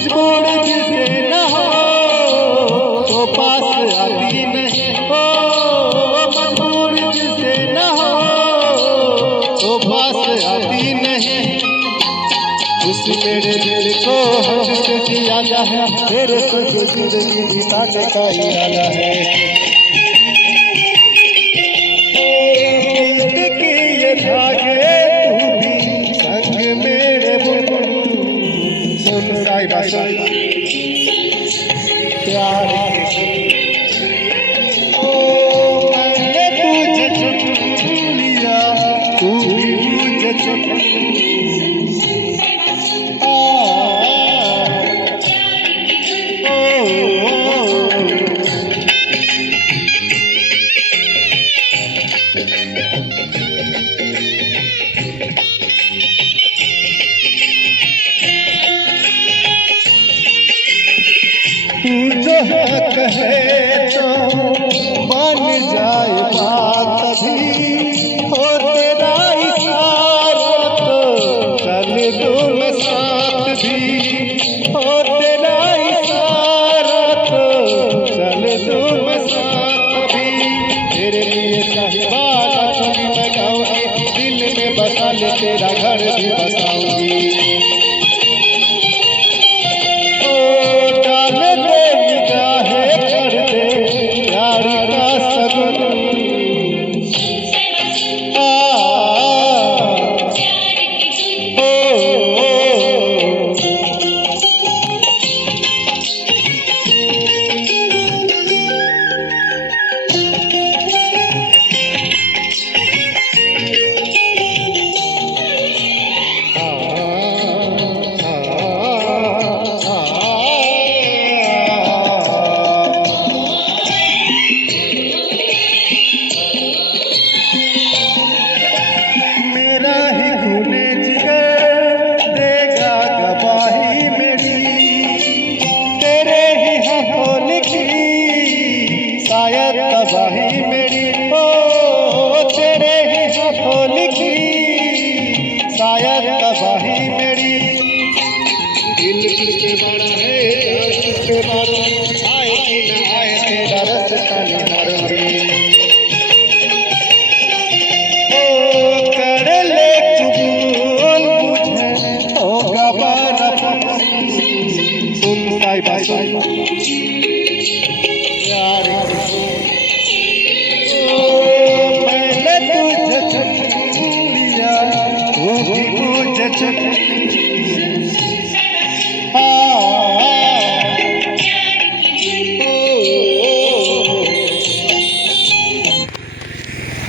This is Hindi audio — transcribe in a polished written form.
मजबूर जिसे न हो तो पास आती नहीं हो, मजबूर जिसे न हो तो पास आती नहीं। उस मेरे दिल को हद से ज्यादा है, तेरे संग जिंदगी बिताने का इरादा है। ये धागे तू भी संग मेरे सुन साहिबा सुन प्यार मैंने तुझे चुन लिया, तू भी मुझे चुन तू जो है कहे तो बन जाए बात भी, हो तेरा इशारा तो चल दूँ मैं साथ भी, हो तेरा इशारा तो चल दूँ मैं साथ भी। तेरे लिए साहिबा नाचूंगी मैं गाऊंगी, दिल में बसा ले तेरा घर भी बसाऊंगी। शायद तबाही मेरी हो तेरे ही हाथों लिखी, शायद तबाही मेरी। दिल किससे बड़ा है किससे बड़ा, आए कि न आए तेरा रास्ता निहारूंगी। ओ कर ले कबूल मुझे होगा बड़ा सुन साहिबा सुन प्यार मैंने तुझे चुन लिया, तू भी मुझे चुन